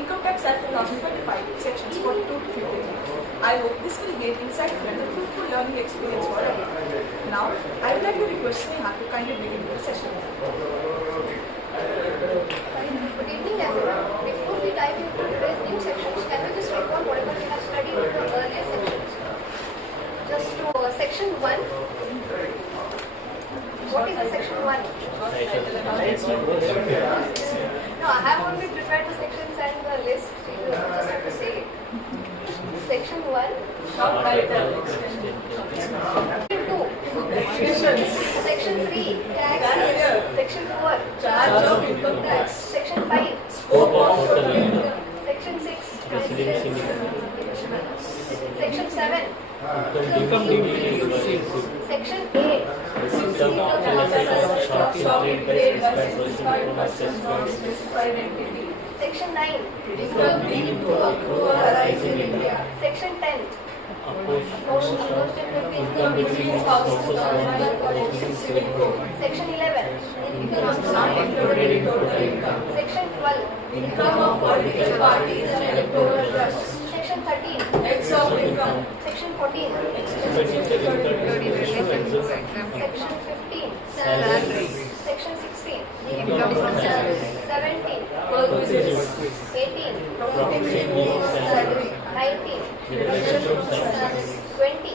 Income Tax Act 2025, sections 42 to 53. I hope this will give insightful and a fruitful learning experience for everyone. Now, I would like to request Sneha to kindly begin the session. Good evening everyone. Before we dive into today's new sections, can we just recall whatever we have studied in the earlier sections? Just to section 1. What is the section 1? No, I have only prepared the sections and the list. So you just have to say it. Section 1. Short title. Section 2. Section 3. Taxes. Section 4. Charge of income tax. Section 5. Scope of total income. Section 6. Section 7. Income duty received. Section 8. Income Shopping paid by specified persons or specified entity. Section 9. Income deemed to accrue or arise in India. Section 10. Income between spouses or by operating civil code. Section 11. Income not included in total income. Section 12. Income of political parties and electoral trusts. Section 13. X of income. Section 14. Section 15. Salary. Section 16. Income from salary. 17. Perquisites. 18. Salary. 19. Deduction from salary. 20.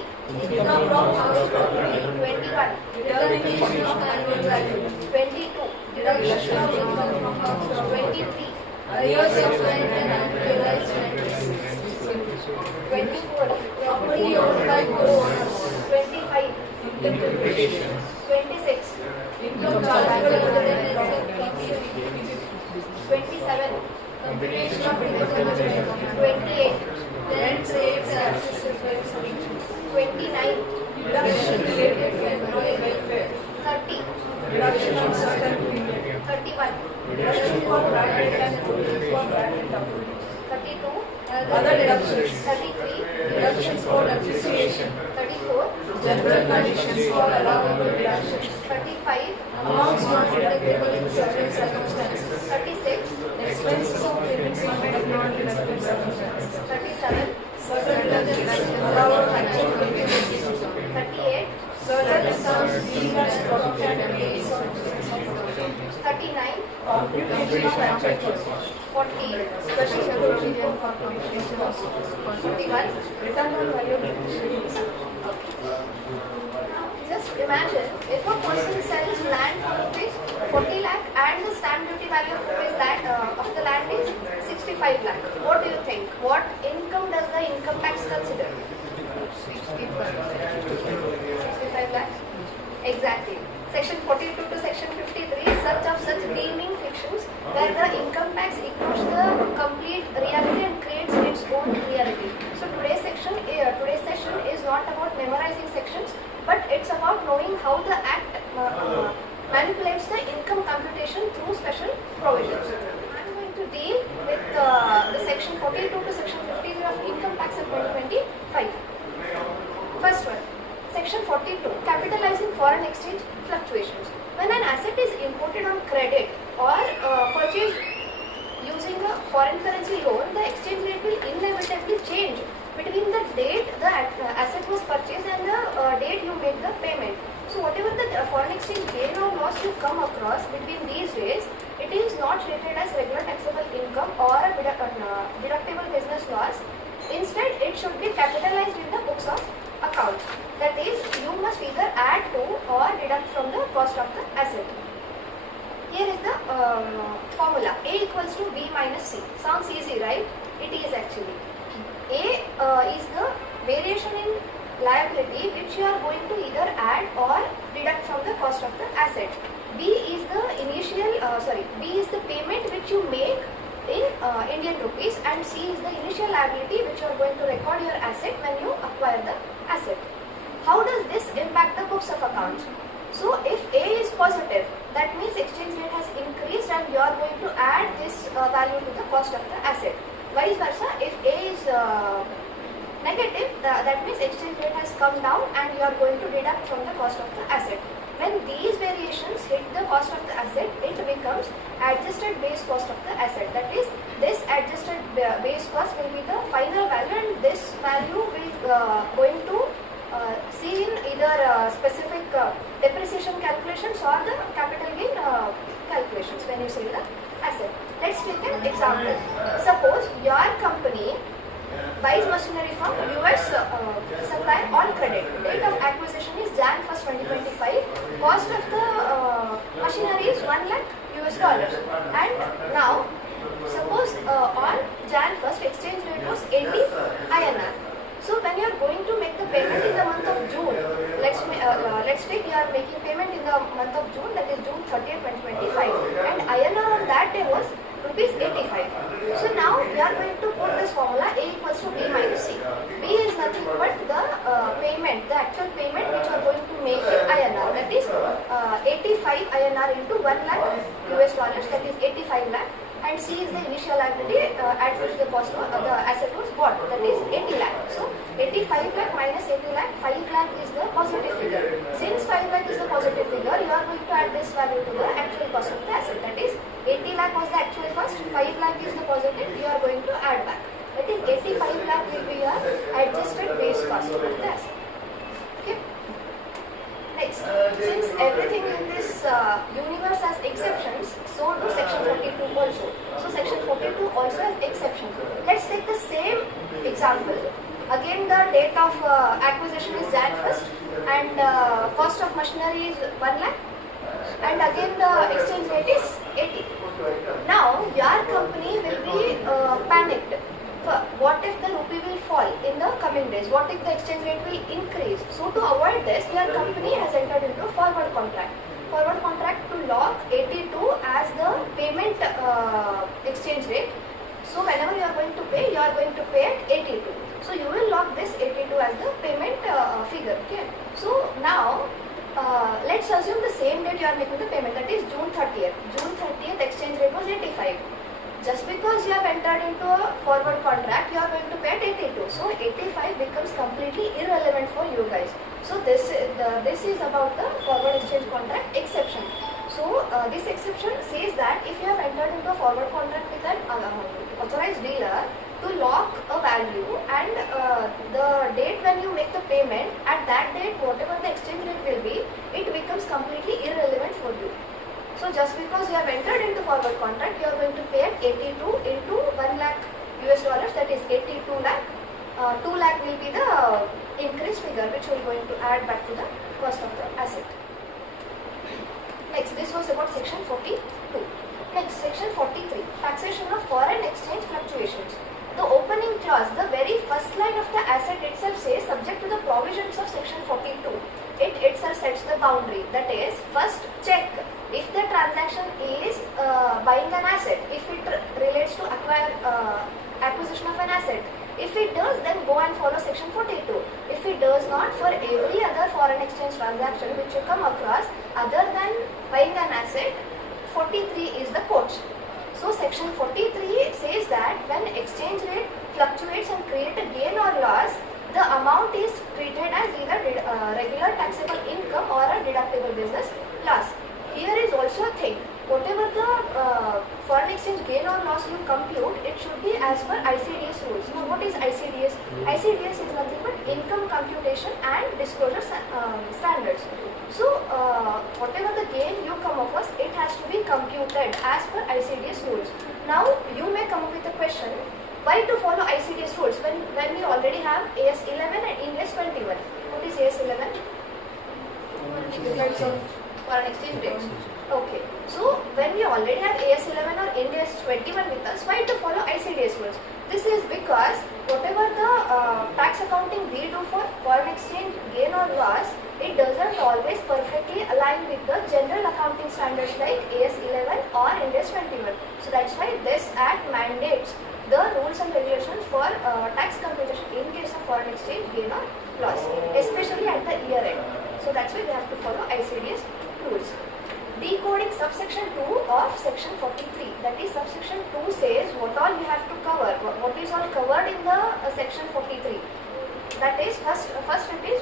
Income from house property. 21. Determination of annual value. 22. Deduction of income from house property. 23. Arrears of rent and unrealized rent receipts. 24. Property owned by co-owners. 25. Interpretation. 26. Income chargeable to the rent of 27. computation of income rent. 28. Rent rates and accessories. 29. Deduction related to employee welfare. 30. Deduction of certain premium. 31. Deduction for private and for private property. 32. Other deductions. 33. Deductions for depreciation. 34. General conditions for allowable deductions. 35. Amounts not deductible in certain circumstances. 36. Expenses of payment of non-deductible circumstances. 37. Certain deductions allowed financial contributions. 38. Certain sums deemed as profit and gains. 39. Computation of actual costs. 40. Special provision for computation of 41. return on value depreciation. Just imagine if a person sells land for rupees 40 lakh and the stamp duty value of of the land is 65 lakh. What do you think? What income does the income tax consider? 65 lakh? Exactly. Section 42 to section 53 is such deeming fictions where the income tax ignores the complete reality and creates its own reality. So today's session is not about memorizing sections, but it's about knowing how the act manipulates the income computation through special provisions. I'm going to deal with the section 42 to section 53 of income tax of 2025. First one. Section 42, capitalizing foreign exchange fluctuations. When an asset is imported on credit or purchased using a foreign currency loan, the exchange rate will inevitably change between the date the asset was purchased and the date you make the payment. So whatever the foreign exchange gain or loss you come across between these days, it is not treated as regular taxable income or a deductible business loss. Instead, it should be capitalized in the books of account. That is, you must either add to or deduct from the cost of the asset. Here is the formula. A equals to B minus C. Sounds easy, right? It is actually. A is the variation in liability which you are going to either add or deduct from the cost of the asset. B is the B is the payment which you make in Indian rupees, and C is the initial liability which you are going to record your asset when you acquire the asset. How does this impact the books of accounts? So if A is positive, that means exchange rate has increased and you are going to add this value to the cost of the asset. Vice versa, if A is negative, that means exchange rate has come down and you are going to deduct from the cost of the asset. When these variations hit the cost of the asset, it becomes adjusted base cost of the asset. That is, this adjusted base cost will be the final value, and this value will going to see in either specific depreciation calculations or the capital gain calculations when you see the asset. Let's take an example. Suppose your company buys machinery from US supplier on credit. Date of acquisition is Jan 1st, 2025. Cost of the machinery is 1 lakh US dollars. And now, suppose on Jan 1st, exchange rate was 80 INR. So when you are going to make the payment in the month of June, let's take you are making payment in the month of June, that is June 30th, 2025, and INR on that day was rupees 85. So now we are going to put this formula A equals to B minus C. B is nothing but the payment, the actual payment which you are going to make in INR, that is 85 INR into 1 lakh US dollars, that is 85 lakh. And C is the initial liability at which the cost of the asset was bought, that is 80 lakh. So 85 lakh minus 80 lakh, 5 lakh is the positive figure. Since 5 lakh is the positive figure, you are going to add this value to the actual cost of the asset, that is 80 lakh was the actual cost, 5 lakh is the positive, you are going to add back. That is 85 lakh will be your adjusted base cost of the asset. Okay. Next, since everything in this universe has exceptions, so do section 42 also. So section 42 also has exceptions. Let's take the same example. Again, the date of acquisition is Jan 1st and cost of machinery is 1 lakh, and again the exchange rate is 80. Now your company will be panicked. What if the rupee will fall in the coming days? What if the exchange rate will increase? So to avoid this, your company has entered into a forward contract. Forward contract to lock 82 as the payment exchange rate. So whenever you are going to pay, you are going to pay at 82. So you will lock this 82 as the payment figure. Okay. So now let's assume the same date you are making the payment, that is June 30th. June 30th exchange rate was 85. Just because you have entered into a forward contract, you are going to pay at 82. So 85 becomes completely irrelevant for you guys. So this is about the forward exchange contract exception. So this exception says that if you have entered into a forward contract with an authorized dealer to lock a value, and the date when you make the payment, at that date whatever the exchange rate will be, it becomes completely irrelevant for you. So just because you have entered into forward contract, you are going to pay at 82 into 1 lakh US dollars, that is 82 lakh. 2 lakh will be the increased figure which we are going to add back to the cost of the asset. Next, this was about section 42. Next, section 43, taxation of foreign exchange fluctuations. The opening clause, the very first line of the asset itself says, subject to the provisions of section 42. It itself sets the boundary, that is, first check if the transaction is buying an asset, if it relates to acquisition of an asset. If it does, then go and follow section 42. If it does not, for every other foreign exchange transaction which you come across other than buying an asset, 43 is the quote. So section 43 says that when exchange rate fluctuates and create a gain or loss, the amount is treated as either regular taxable income or a deductible business loss. Here is also a thing, whatever the foreign exchange gain or loss you compute, it should be as per ICDS rules. Now what is ICDS? ICDS is nothing but income computation and disclosure standards. So whatever the gain you come across, it has to be computed as per ICDS rules. Now you may come up with a question, why to follow ICDS rules when we already have AS 11 and Ind AS 21? What is AS 11? Foreign exchange rates. Okay. So when we already have AS 11 or Ind AS 21 with us, why to follow ICDS rules? This is because whatever the tax accounting we do for foreign exchange gain or loss, it doesn't always perfectly align with the general accounting standards like AS 11 or Ind AS 21. So that's why this Act mandates the rules and regulations for tax computation in case of foreign exchange gain or loss, especially at the year end. So that's why we have to follow ICDS rules. Decoding subsection 2 of section 43, that is subsection 2 says what all you have to cover, what is all covered in the section 43. That is first it is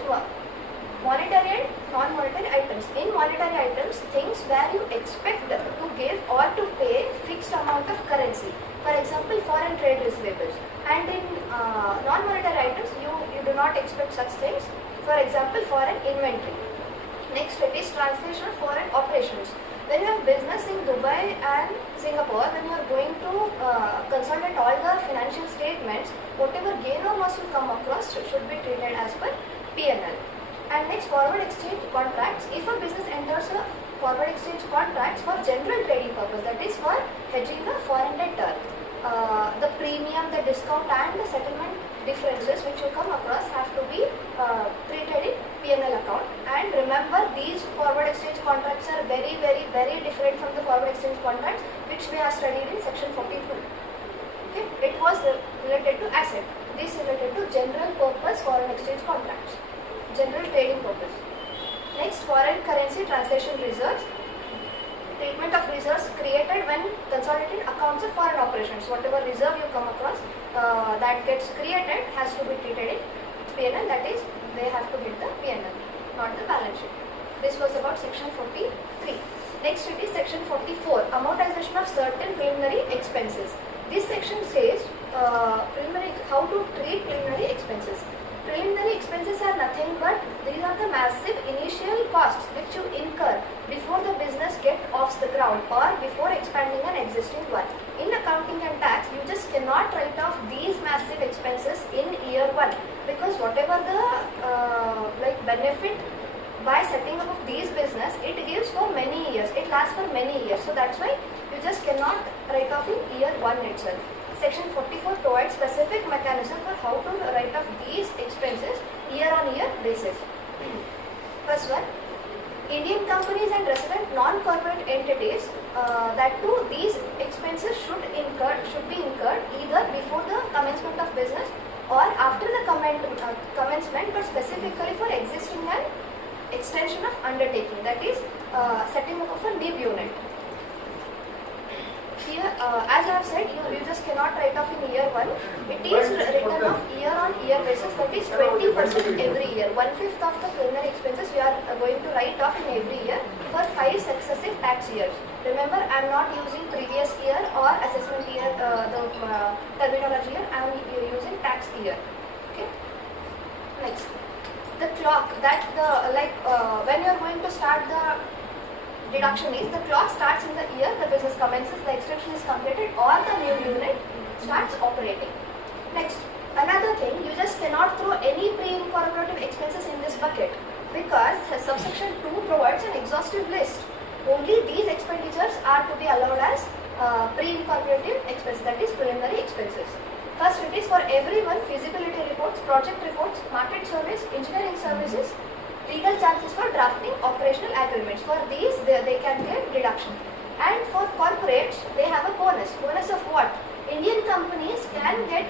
monetary and non-monetary items. In monetary items, things where you expect to give or to pay fixed amount of currency. For example, foreign trade receivables. And in non-monetary items, you do not expect such things. For example, foreign inventory. Next, it is translation of foreign operations. When you have business in Dubai and Singapore, when you are going to consolidate all the financial statements, whatever gain or loss you come across should be treated as per P&L. And next, forward exchange contracts. If a business enters a forward exchange contracts for general trading purpose, that is for hedging the foreign debtor, the premium, the discount and the settlement differences which you come across have to be treated in P&L account. And remember, these forward exchange contracts are very different from the forward exchange contracts which we have studied in section 42. Okay? It was related to asset. This related to general purpose foreign exchange contracts, general trading purpose. Next, foreign currency translation reserves. Treatment of reserves created when consolidating accounts of foreign operations. Whatever reserve you come across that gets created has to be treated in P&L, that is, they have to hit the P&L, not the balance sheet. This was about section 43. Next, it is section 44, amortization of certain preliminary expenses. This section says how to treat preliminary expenses. Preliminary expenses are nothing but these are the massive initial costs which you incur before the business gets off the ground or before expanding an existing one. In accounting and tax, you just cannot write off these massive expenses in year one, because whatever the benefit by setting up of these business, it gives for many years, it lasts for many years. So that's why you just cannot write off in year one itself. Section 44 provides specific mechanism for how to write off these expenses year-on-year basis. First one, Indian companies and resident non-corporate entities, that too these expenses should be incurred either before the commencement of business or after the commencement, but specifically for existing and extension of undertaking, that is setting up of a new unit. Here, as I have said, you just cannot write off in year one. It is written off year-on-year basis, that is 20% every year. 1/5 of the preliminary expenses you are going to write off in every year for 5 successive tax years. Remember, I am not using previous year or assessment year, the terminology here. I am using tax year. Okay. Next, the clock that when you are going to start the deduction is the clock starts in the year the business commences, the extension is completed or the new unit starts operating. Next, another thing, you just cannot throw any pre-incorporative expenses in this bucket, because subsection 2 provides an exhaustive list. Only these expenditures are to be allowed as pre-incorporative expenses, that is preliminary expenses. First, it is for everyone: feasibility reports, project reports, market surveys, engineering services, legal charges for drafting, operational agreements. For these, they can get deduction. And for corporates, they have a bonus. Bonus of what? Indian companies can get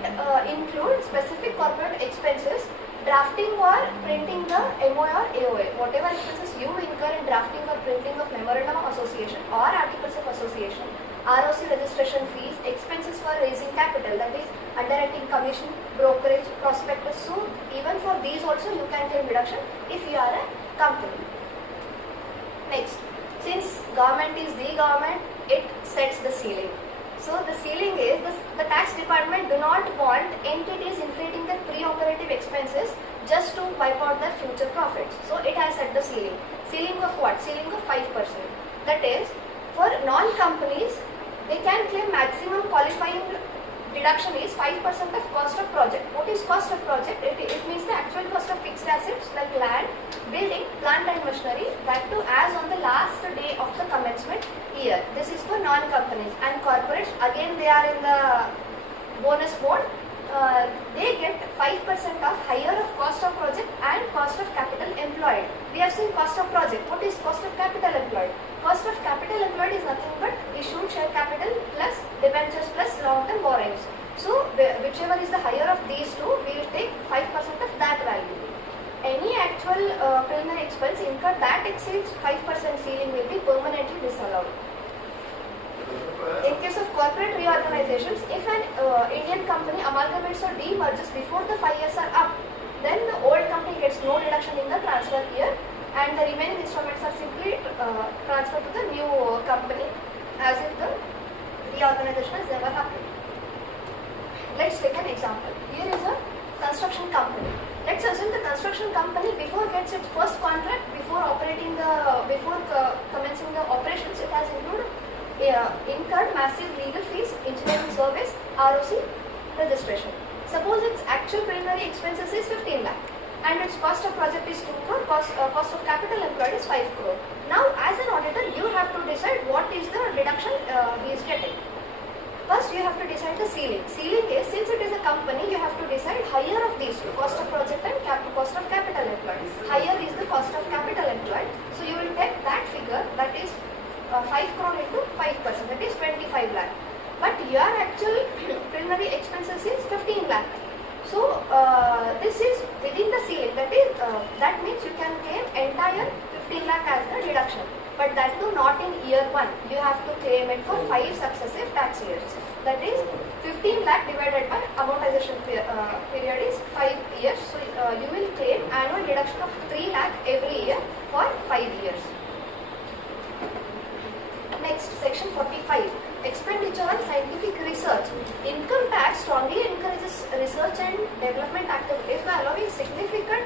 include specific corporate expenses, drafting or printing the MOA or AOA. Whatever expenses you incur in drafting or printing of memorandum of association or articles of association, ROC registration fees, expenses for raising capital, that is underwriting commission, brokerage, prospectus. So even for these also you can claim deduction if you are a company. Next, since government is the government, it sets the ceiling. So the ceiling is the tax department do not want entities inflating their pre-operative expenses just to wipe out their future profits. So it has set the ceiling. Ceiling of what? Ceiling of 5%. That is, for non-companies, they can claim maximum qualifying deduction is 5% of cost of project. What is cost of project? It means the actual cost of fixed assets like land, building, plant and machinery, that too as on the last day of the commencement year. This is for non-companies. And corporates, again they are in the bonus mode. They get 5% of higher of cost of project and cost of capital employed. We have seen cost of project. What is cost of capital employed? Cost of capital employed is nothing but issued share capital plus debentures plus long-term borrowings. So whichever is the higher of these two, we will take 5% of that value. Any actual preliminary expense incurred that exceeds 5% ceiling will be permanently disallowed. In case of corporate reorganizations, if an Indian company amalgamates or demerges before the 5 years are up, then the old company gets no deduction in the transfer year and the remaining installments are simply transferred to the new company as if the reorganization has never happened. let's take an example. Here is a construction company. Let's assume the construction company before gets its first contract, before commencing the operations, it has incurred massive legal fees, engineering service, ROC, registration. Suppose its actual preliminary expenses is 15 lakh and its cost of project is 2 crore, cost of capital employed is 5 crore. Now as an auditor, you have to decide what is the deduction he is getting. First you have to decide the ceiling. Ceiling is, since it is a company, you have to decide higher of these two, cost of project and cost of capital employed. Higher is the cost of capital employed. So you will take that figure, that is 5 crore into 5%, that is 25 lakh. But your actual preliminary expenses is 15 lakh. So this is within the ceiling, that means you can claim entire 15 lakh as the deduction. But that too not in year 1. You have to claim it for 5 successive tax years. That is 15 lakh divided by amortization period is 5 years. So you will claim annual deduction of 3 lakh every year for 5 years. Next, section 45. Expenditure on scientific research. Income tax strongly encourages research and development activities by allowing significant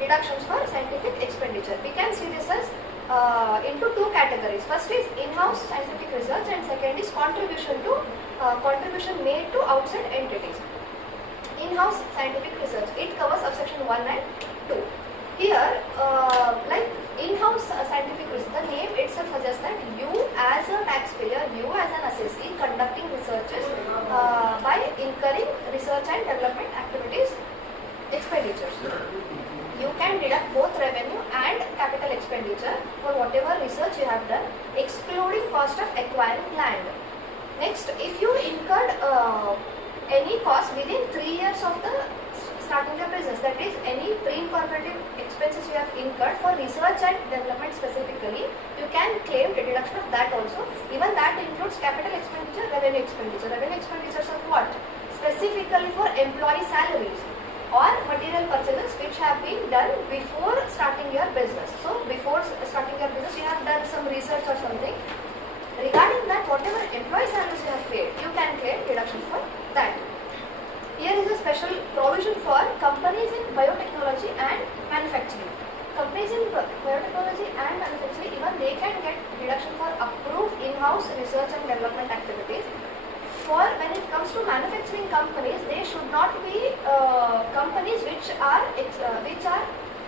deductions for scientific expenditure. We can see this as into 2 categories. First is in-house scientific research and second is contribution made to outside entities. In-house scientific research, it covers subsection 1 and 2. Here, like in-house scientific research, the name itself suggests that you as a taxpayer, you as an assessee conducting researches by incurring research and development activities expenditures. You can deduct both revenue and capital expenditure for whatever research you have done, excluding cost of acquiring land. Next, if you incurred any cost within 3 years of the starting your business, that is any pre-incorporated expenses you have incurred for research and development specifically, you can claim the deduction of that also. Even that includes capital expenditure, revenue expenditure. Revenue expenditures of what? Specifically for employee salaries or material purchases which have been done before starting your business. So before starting your business, you have done some research or something. Regarding that, whatever employee salaries you have paid, you can claim deduction for that. Here is a special provision for companies in biotechnology and manufacturing. Companies in biotechnology and manufacturing, even they can get deduction for approved in-house research and development activities. For when it comes to manufacturing companies, they should not be companies which are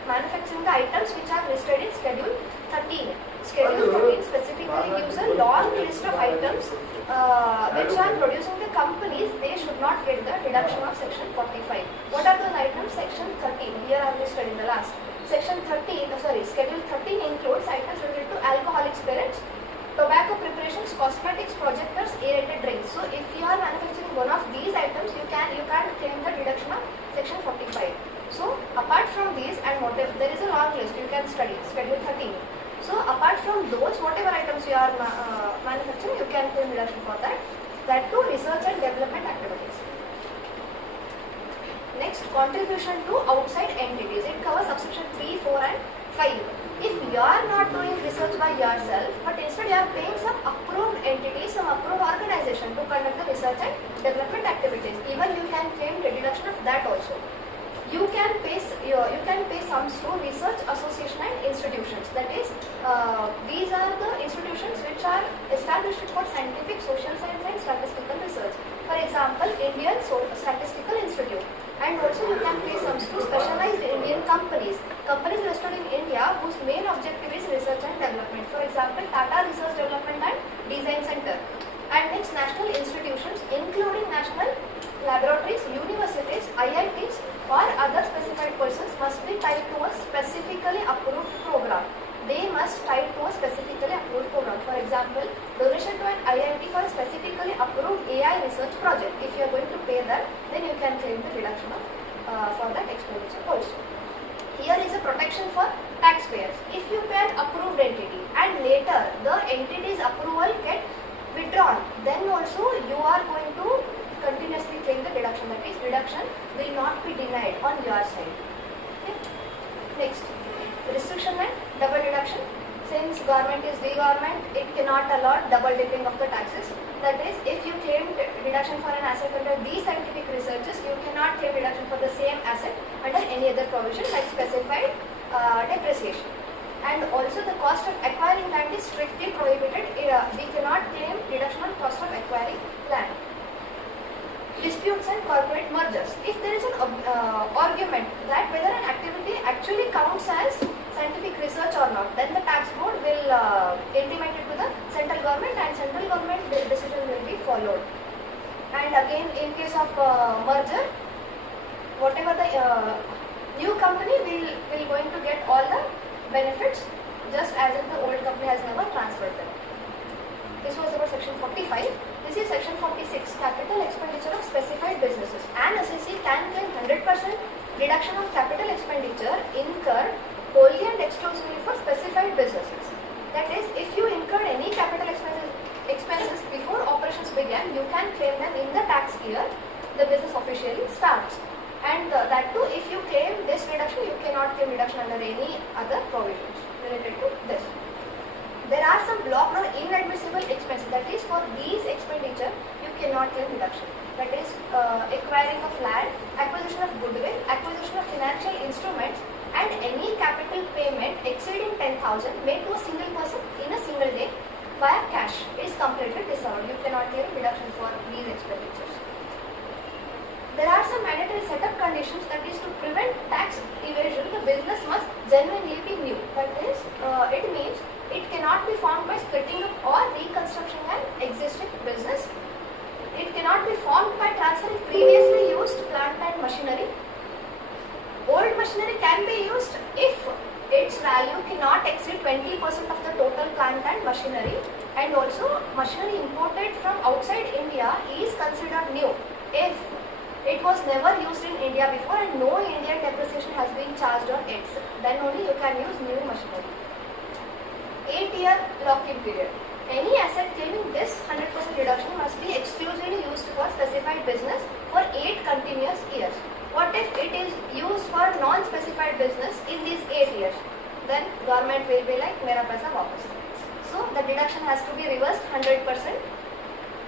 manufacturing the items which are listed in Schedule 13. Schedule 13 specifically gives a long list of items which are producing the companies. They should not get the deduction of section 45. What are those items? Section 13. Here are listed in the last. Schedule 13 includes items related to alcoholic spirits, tobacco preparations, cosmetics, projectors, aerated drinks. So if you are manufacturing one of these items, you can't claim the deduction of section 45. So apart from these and whatever, there is a long list you can study, Schedule 13. So apart from those, whatever items you are manufacturing, you can claim deduction for that. That too, research and development activities. Next, contribution to outside entities. It covers subsection 3, 4 and 5. If you are not doing research by yourself, but instead you are paying some approved entity, some approved organization to conduct the research and development activities, even you can claim the deduction of that also. You can pay sums to research association and institutions. That is, these are the institutions which are established for scientific, social science and statistical research. For example, Indian Statistical Institute. And also you can pay sums to specialized Indian companies listed in India whose main objective is research and development. For example, Tata Research Development and Design Center. And next, national institutions including national laboratories, universities, IITs or other specified persons must be tied to a specifically approved program. They must tie to a specifically approved program. For example, donation to an IIT for a specifically approved AI research project. If you are going to pay that, then you can claim the deduction for that expenditure also. Here is a protection for taxpayers. If you pay an approved entity and later the entity's approval get withdrawn, then also you are going to continuously claim the deduction. That is, deduction will not be denied on your side. Okay. Next, restriction and double deduction. Since government is the government, it cannot allow double dipping of the taxes. That is, if you claim deduction for an asset under the scientific deduction for the same asset under any other provision like specified depreciation. And also the cost of acquiring land is strictly prohibited. We cannot claim deduction on cost of acquiring land. Disputes and corporate mergers. If there is an argument that whether an activity actually counts as scientific research or not, then the tax board will intimate it to the central government and central government decision will be followed. And again, in case of merger, whatever the new company will going to get all the benefits just as if the old company has never transferred them. This was about section 45. This is section 46, capital expenditure of specified businesses. An assessee can claim 100% reduction of capital expenditure incurred wholly and exclusively for specified businesses. That is, if you incurred any capital expenses before operations began, you can claim them in the tax year the business officially starts. And that too, if you claim this reduction, you cannot claim reduction under any other provisions related to this. There are some blocked or inadmissible expenses. That is, for these expenditure, you cannot claim reduction. That is, acquiring of land, acquisition of goodwill, acquisition of financial instruments, and any capital payment exceeding 10,000 made to a single person in a single day via cash is completely disallowed. You cannot claim reduction for these expenditures. There are some mandatory setup conditions. That is, to prevent tax evasion, the business must genuinely be new. That is, it means it cannot be formed by splitting up or reconstructing an existing business. It cannot be formed by transferring previously used plant and machinery. Old machinery can be used if its value cannot exceed 20% of the total plant and machinery, and also machinery imported from outside India is considered new if it was never used in India before and no Indian depreciation has been charged on it. Then only you can use new machinery. 8-year lock-in period. Any asset claiming this 100% reduction must be exclusively used for specified business for 8 continuous years. What if it is used for non-specified business in these 8 years? Then government will be like, mera paisa wapas. So the deduction has to be reversed 100%.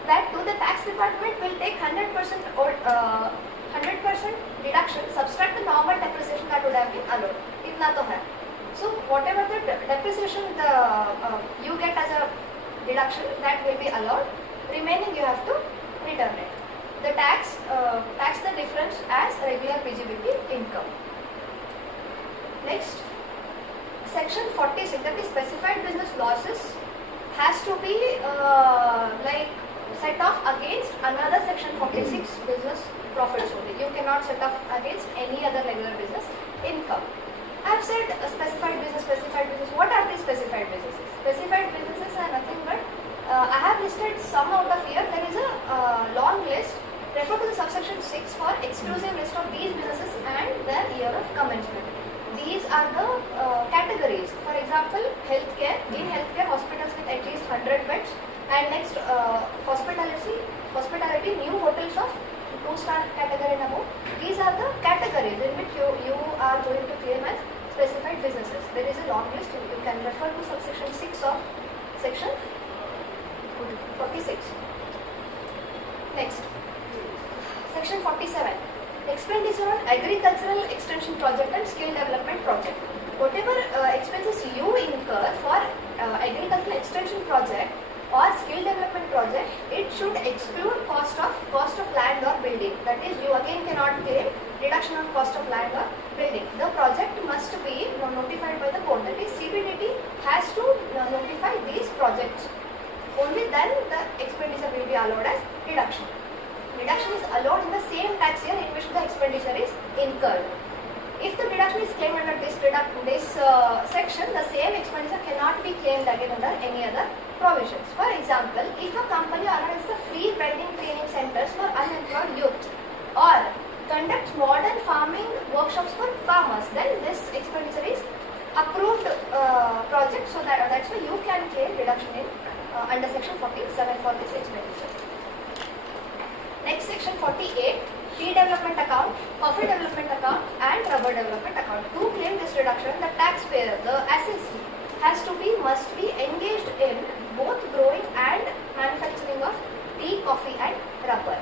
That too, the tax department will take 100% or 100% deduction, subtract the normal depreciation that would have been allowed. Itna to hai. So whatever the depreciation you get as a deduction, that will be allowed. Remaining you have to return it. The tax the difference as regular PGBP income. Next, section 46, that is specified business losses, has to be like set off against another section 46 business profits only. You cannot set off against any other regular business income. I have said specified business. What are these specified businesses? Specified businesses are nothing but, I have listed some out of here. There is a long list. Refer to the subsection 6 for exclusive list of these businesses and their year of commencement. These are the categories. For example, healthcare. In healthcare, hospitals with at least 100 beds. And next, hospitality, new hotels of 2-star category and above. These are the categories in which you are going to claim as specified businesses. There is a long list. You can refer to subsection 6 of section 46. Next, section 47. Expenditure on agricultural extension project and skill development project. Whatever expenses you incur for agricultural extension project or skill development project, it should exclude cost of land or building. That is, you again cannot claim reduction on cost of land or building. The project must be notified by the board. That is, CBDT has to notify these projects. Only then the expenditure will be allowed as reduction. Reduction is allowed in the same tax year in which the expenditure is incurred. If the deduction is claimed under this section, the same expenditure cannot be claimed again under any other provisions. For example, if a company organizes a free welding training centers for unemployed youth or conducts modern farming workshops for farmers, then this expenditure is approved project, so that's why you can claim reduction in under section 47 for this expenditure. Next, section 48, tea development account, coffee development account and rubber development account. To claim this reduction, the taxpayer, the assessee, must be engaged in both growing and manufacturing of tea, coffee and rubber.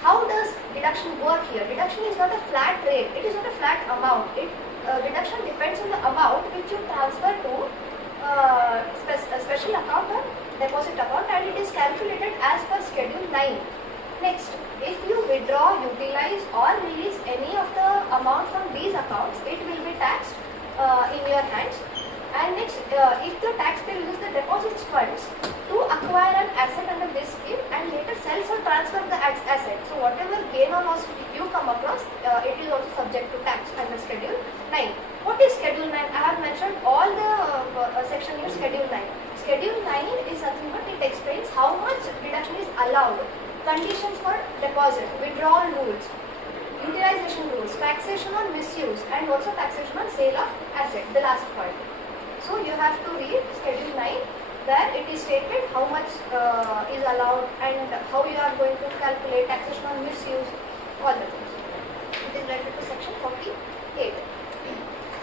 How does deduction work here? Deduction is not a flat rate. It is not a flat amount. Deduction depends on the amount which you transfer to a special account or deposit account, and it is calculated as per Schedule 9. Next, if you withdraw, utilize or release any of the amount from these accounts, it will be taxed in your hands. And next, if the taxpayer uses the deposits funds to acquire an asset under this scheme and later sells or transfer the asset, so whatever gain or loss you come across, it is also subject to tax under Schedule 9. What is Schedule 9? I have mentioned all the section here, Schedule 9. Schedule 9 is nothing but it explains how much deduction is allowed, conditions for deposit, withdrawal rules, utilization rules, taxation on misuse, and also taxation on sale of asset, the last point. So you have to read Schedule 9, where it is stated how much is allowed and how you are going to calculate taxation on misuse, all the things. It is related to section 48.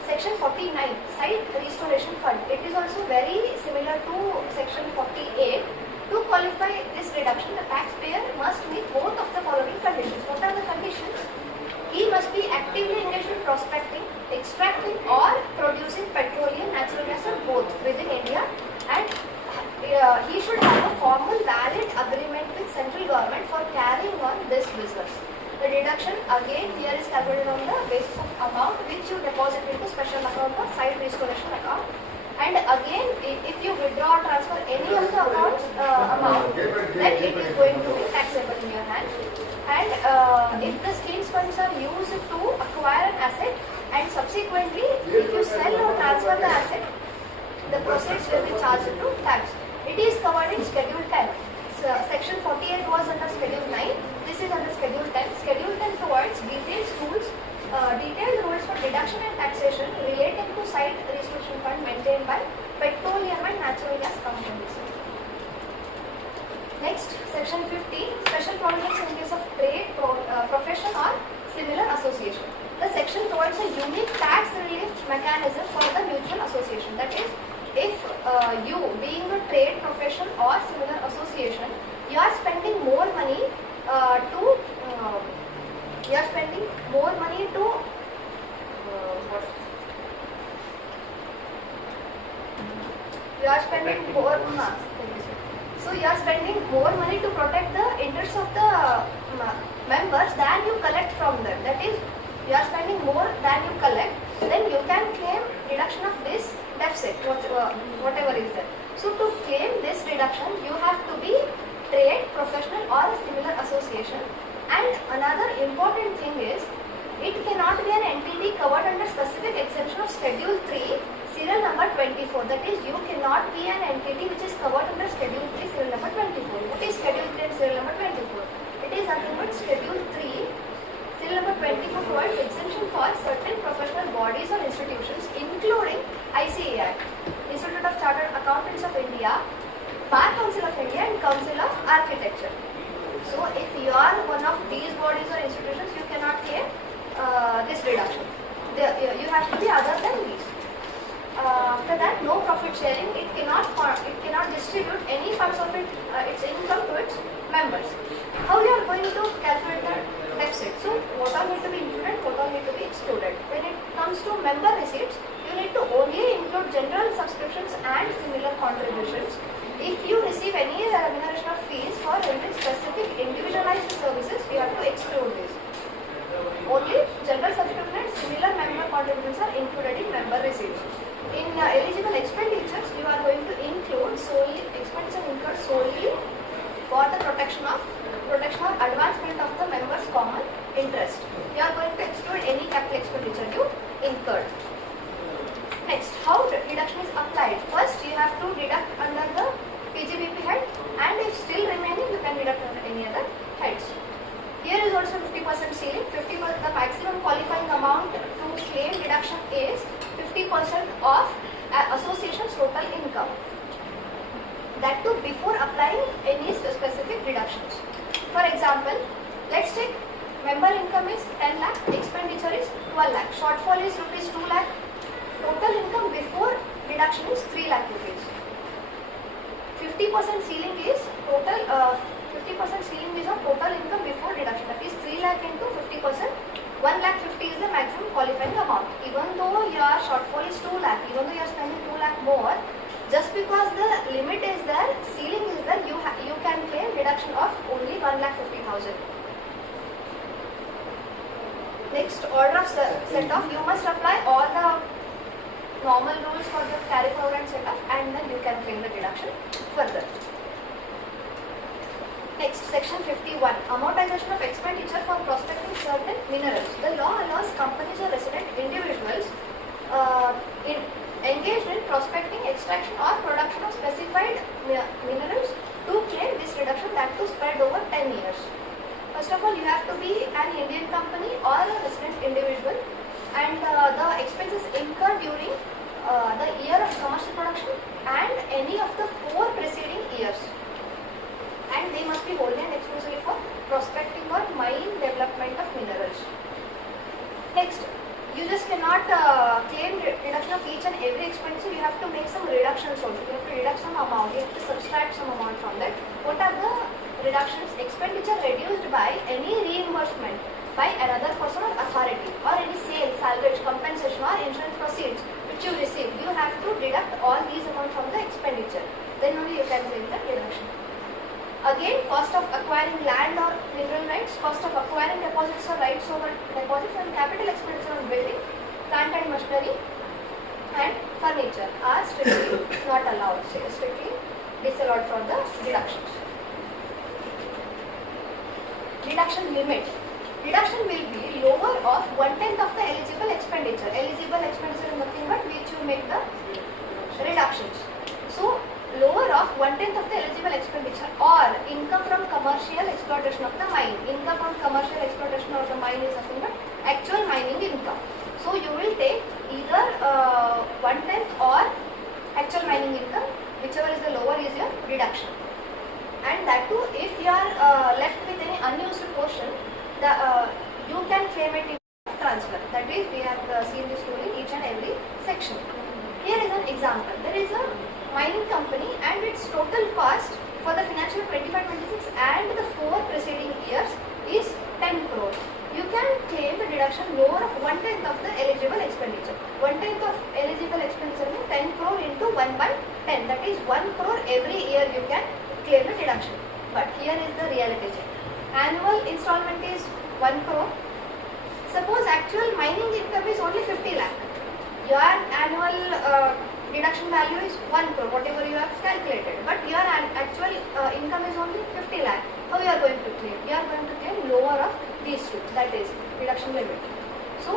Section 49, Site Restoration Fund. It is also very similar to section 48. To qualify this reduction, the taxpayer must meet both of the following conditions. What are the conditions? He must be actively engaged in prospecting, extracting or producing petroleum, natural gas or both within India, and he should have a formal valid agreement with central government for carrying on this business. The deduction again here is calculated on the basis of amount which you deposit into special account or site restoration account. And again, if you withdraw or transfer any of the accounts amount, then it is going to be taxable in your hand. And if the scheme's funds are used to acquire an asset and subsequently if you sell or transfer the asset, the proceeds will be charged to tax. It is covered in Schedule 10. So, section 48 was under Schedule 9. This is under Schedule 10. Schedule 10 provides detailed rules for deduction and taxation relating to site restoration fund maintained by petroleum and natural gas companies. Next, section 50, special provisions in case of trade, profession or similar association. The section provides a unique tax relief mechanism for the mutual association. That is, if you being a trade, profession or similar association, you are spending more money So you are spending more money to protect the interests of the members than you collect from them. That is, you are spending more than you collect, then you can claim deduction of this deficit, whatever is there. So to claim this deduction, you have to be trade, professional or a similar association. And another important thing is, it cannot be an entity covered under specific exemption of Schedule 3, serial number 24. That is, you cannot be an entity which is covered under Schedule 3, serial number 24. What is Schedule 3 and serial number 24? It is nothing but Schedule 3, serial number 24 provides exemption for certain professional bodies or institutions, including ICAI, Institute of Chartered Accountants of India, Bar Council of India and Council of Architecture. So if you are one of these bodies or institutions, you cannot claim this reduction. You have to be other than these. After that, no profit sharing. It cannot distribute any parts of its income to its members. How you are going to calculate the deficit? So what all need to be included, what all need to be excluded. When it comes to member receipts, you need to only include general subscriptions and similar contributions. If you receive any remuneration of fees for rendering specific individualized services, you have to exclude this. Only general subscription and similar member contributions are included in member receipts. In eligible expenditures, you are going to include solely expenditure incurred solely for the protection or advancement of the members' common interest. You are going to exclude any capital expenditure you incurred. Next, how deduction is applied? First, you have to deduct under the PGBP head, and if still remaining, you can deduct under any other heads. Here is also 50% ceiling. 50%, the maximum qualifying amount to claim deduction is 50% of association's total income. That too before applying any specific deductions. For example, let's take member income is 10 lakh, expenditure is 12 lakh, shortfall is rupees 2 lakh, total income before deduction is 3 lakh rupees. 50% ceiling is total. 50% ceiling is of total income before deduction. That is 3 lakh into qualifying amount. Even though your shortfall is 2 lakh, even though you are spending 2 lakh more, just because the limit is there, ceiling is there, you can claim deduction of only 1,50,000. Next, order of set off, you must apply all the normal rules for the carry forward and set off, and then you can claim the deduction further. Next, section 51, amortization of expenditure for prospecting certain minerals. The law allows companies or resident individuals engaged in prospecting, extraction or production of specified minerals to claim this reduction, that to spread over 10 years. First of all, you have to be an Indian company or a resident individual, and the expenses incurred during the year of commercial production and any of the 4 preceding years. And they must be wholly and exclusively for prospecting or mine development of minerals. Next, you just cannot claim reduction of each and every expenditure. You have to make some reductions also. You have to deduct some amount. You have to subtract some amount from that. What are the reductions? Expenditure reduced by any reimbursement by another person or authority, or any sale, salvage, compensation or insurance proceeds which you receive. You have to deduct all these amounts from the expenditure. Then only you can claim the reduction. Again, cost of acquiring land or mineral rights, cost of acquiring deposits or rights over deposits, and capital expenditure on building, plant and machinery and furniture are strictly not allowed, strictly disallowed for the deductions. Deduction limit. Deduction will be lower of 1/10 of the eligible expenditure. Eligible expenditure is nothing but which you make the reductions. So, lower of 1/10 of the eligible expenditure, or income from commercial exploitation of the mine. Income from commercial exploitation of the mine is nothing but actual mining income. So you will take either 1/10 or actual mining income, whichever is the lower is your reduction. And that too, if you are left with any unused portion, you can claim it in transfer. That is, we have seen this rule in each and every section. Here is an example. There is a mining company and its total cost for the financial 25-26 and the 4 preceding years is 10 crore. You can claim the deduction lower of 1/10 of the eligible expenditure. 1/10 of eligible expenditure means 10 crore into 1/10. That is 1 crore every year you can claim the deduction. But here is the reality check. Annual installment is 1 crore. Suppose actual mining income is only 50 lakh. Your annual deduction value is 1 crore, whatever you have calculated. But your actual income is only 50 lakh. How you are going to claim? You are going to claim lower of these two, that is deduction limit. So,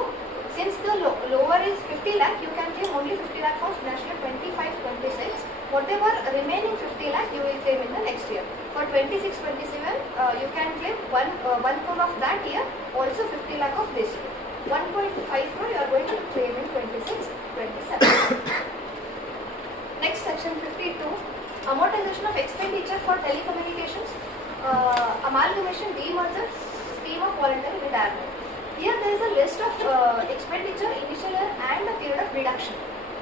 since the lower is 50 lakh, you can claim only 50 lakh for financial year 25-26. Whatever remaining 50 lakh, you will claim in the next year. For 26-27, you can claim 1 crore of that year, also 50 lakh of this year. 1.5 crore you are going to claim in 26-27. Next, section 52, amortization of expenditure for telecommunications, amalgamation, demerger, scheme of voluntary retirement. Here there is a list of expenditure, initial year and a period of deduction.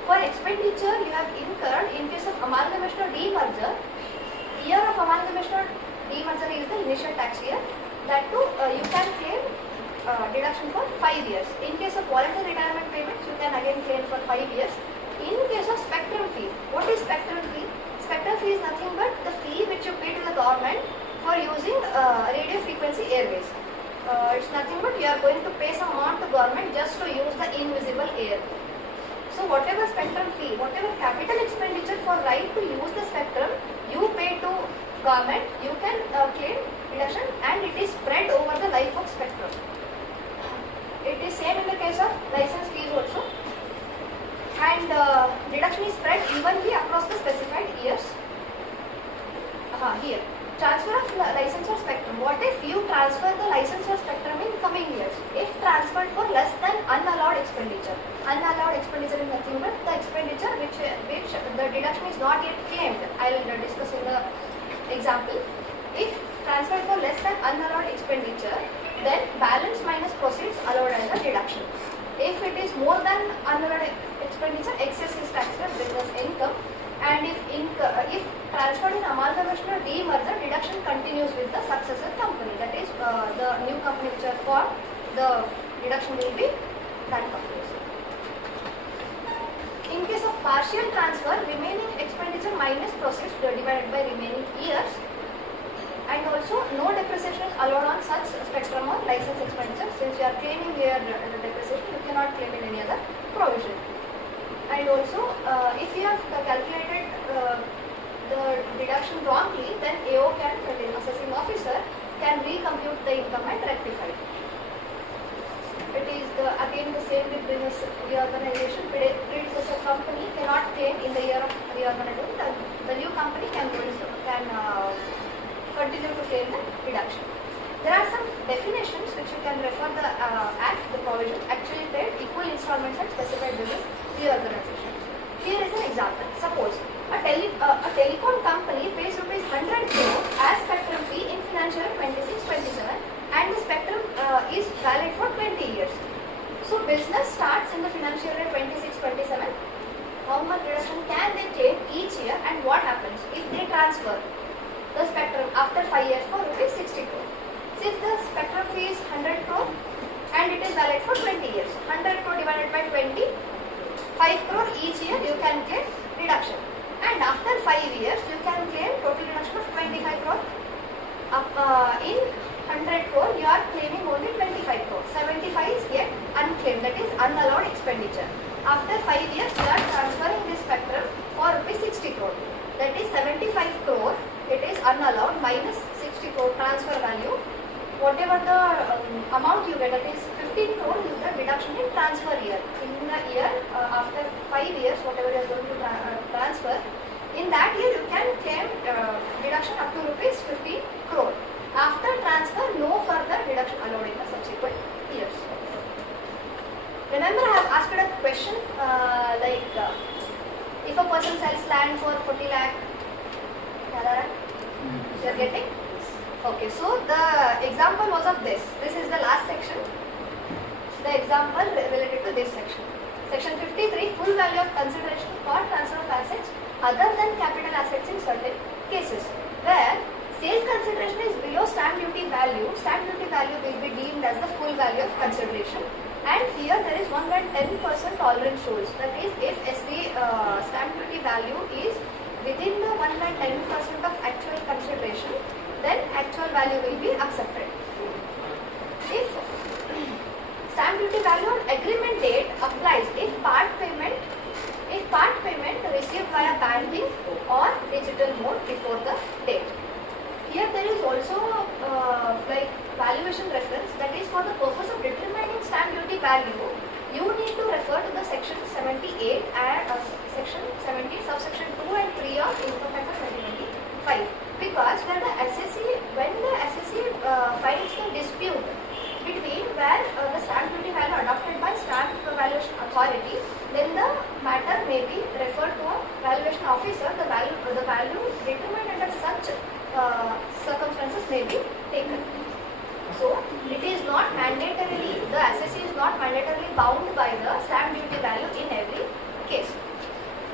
For expenditure you have incurred in case of amalgamation or demerger, year of amalgamation or demerger is the initial tax year. That too you can claim deduction for 5 years. In case of voluntary retirement payments, you can again claim for 5 years. In case of spectrum fee, what is spectrum fee? Spectrum fee is nothing but the fee which you pay to the government for using radio frequency airways. It's nothing but you are going to pay some amount to government just to use the invisible air. So whatever spectrum fee, whatever capital expenditure for right to use the spectrum you pay to government, you can claim deduction, and it is spread over the life of spectrum. It is same in the case of license fees also. And deduction is spread evenly across the specified years. Here, transfer of license or spectrum. What if you transfer the license or spectrum in coming years? If transferred for less than unallowed expenditure. Unallowed expenditure is nothing but the expenditure which the deduction is not yet claimed. I will discuss in the example. If transferred for less than unallowed expenditure, then balance minus proceeds allowed as a deduction. If it is more than unallowed expenditure, excess is taxed as business income. And if transferred in amalgamation or demerger, deduction continues with the successor company. That is the new company which are formed, the deduction will be That completes. In case of partial transfer, remaining expenditure minus proceeds divided by remaining years, and also no depreciation is allowed on such spectrum or license expenditure. Since you are claiming here the depreciation, you cannot claim in any other provision. And also, if you have calculated the deduction wrongly, then AO can, the assessing officer, can recompute the income and rectify it. It is again the same with business reorganization. Predecessor company cannot claim in the year of reorganization. The new company can continue to claim the deduction. There are some definitions which you can refer the act, the provision, actually paid equal installments and specified business reorganization. Here is an example. Suppose a telecom company pays rupees 100 crore as spectrum fee in financial year 26-27 and the spectrum is valid for 20 years. So business starts in the financial year 26-27. How much reduction can they claim each year and what happens if they transfer the spectrum after 5 years for rupees 60 crore? Since the spectrum fee is 100 crore and it is valid for 20 years, 100 crore divided by 20, 5 crore each year you can claim reduction. And after 5 years you can claim total reduction of 25 crore. In 100 crore you are claiming only 25 crore. 75 is yet unclaimed, that is unallowed expenditure. After 5 years you are transferring this spectrum for rupees 60 crore. That is 75 crore, it is unallowed, minus 60 crore transfer value. Whatever the amount you get, that is 15 crore is the deduction in transfer year. In the year after 5 years, whatever you are going to transfer, in that year you can claim deduction up to rupees 15 crore. After transfer, no further deduction allowed in the subsequent years. Remember, I have asked a question if a person sells land for 40 lakh, you are getting? Okay, so the example was of this. This is the last section. The example related to this section. Section 53, full value of consideration for transfer of assets other than capital assets in certain cases. Where sales consideration is below stamp duty value will be deemed as the full value of consideration. And here there is 110% tolerance rules. That is, if SD stamp duty value is within the 110% of actual consideration, then actual value will be accepted. If stamp duty value on agreement date applies if part payment received via banking or digital mode before the date. Here there is also valuation reference, that is for the purpose of determining stamp duty value, you need to refer to the section 78 and section 70 subsection 2 and 3 of Income Tax of 2025. Because when the SSC files the dispute between where the stamp duty value adopted by stamp valuation authority, then the matter may be referred to a valuation officer. The value determined under such circumstances may be taken. So it is not mandatorily, the SSC is not mandatorily bound by the stamp duty value in every case.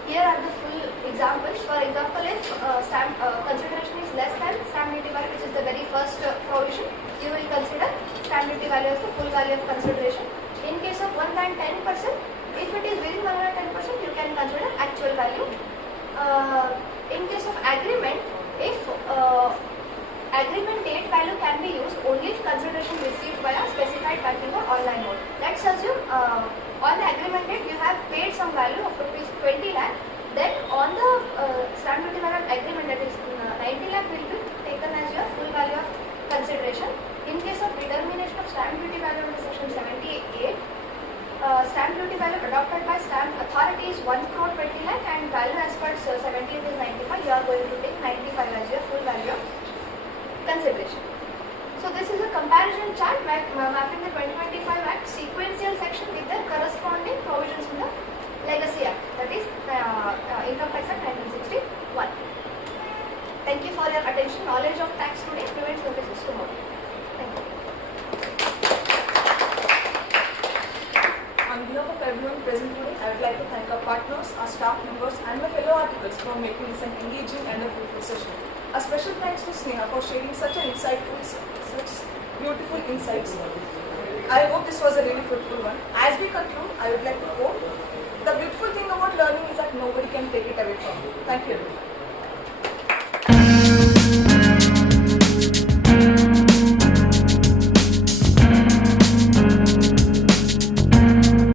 Here are the full examples. For example, if stamp consideration is less than stamp duty value, which is the very first provision, you will consider stamp duty value as the full value of consideration. In case of 110%, if it is within 110%, you can consider actual value. In case of agreement, if agreement date value can be used only if consideration received by a specified banking or online mode. Let's assume on the agreement date you have paid some value of rupees 20 lakh, then on the stamp duty value agreement, that is 90 lakh will be taken as your full value of consideration. In case of determination of stamp duty value under section 78, stamp duty value adopted by stamp authority is 1 crore 20 lakh and value as per 17 is 95. You are going to take 95 as your full value of consideration. So this is a comparison chart mapping the 2025 Act sequential section with the corresponding provisions in the Legacy Act, that is Income Tax Act 1961. Thank you for your attention. Knowledge of tax today prevents notices tomorrow. Thank you. On behalf of everyone present today, I would like to thank our partners, our staff members and my fellow articles for making this an engaging and a fruitful session. A special thanks to Sneha for sharing such beautiful insights. I hope this was a really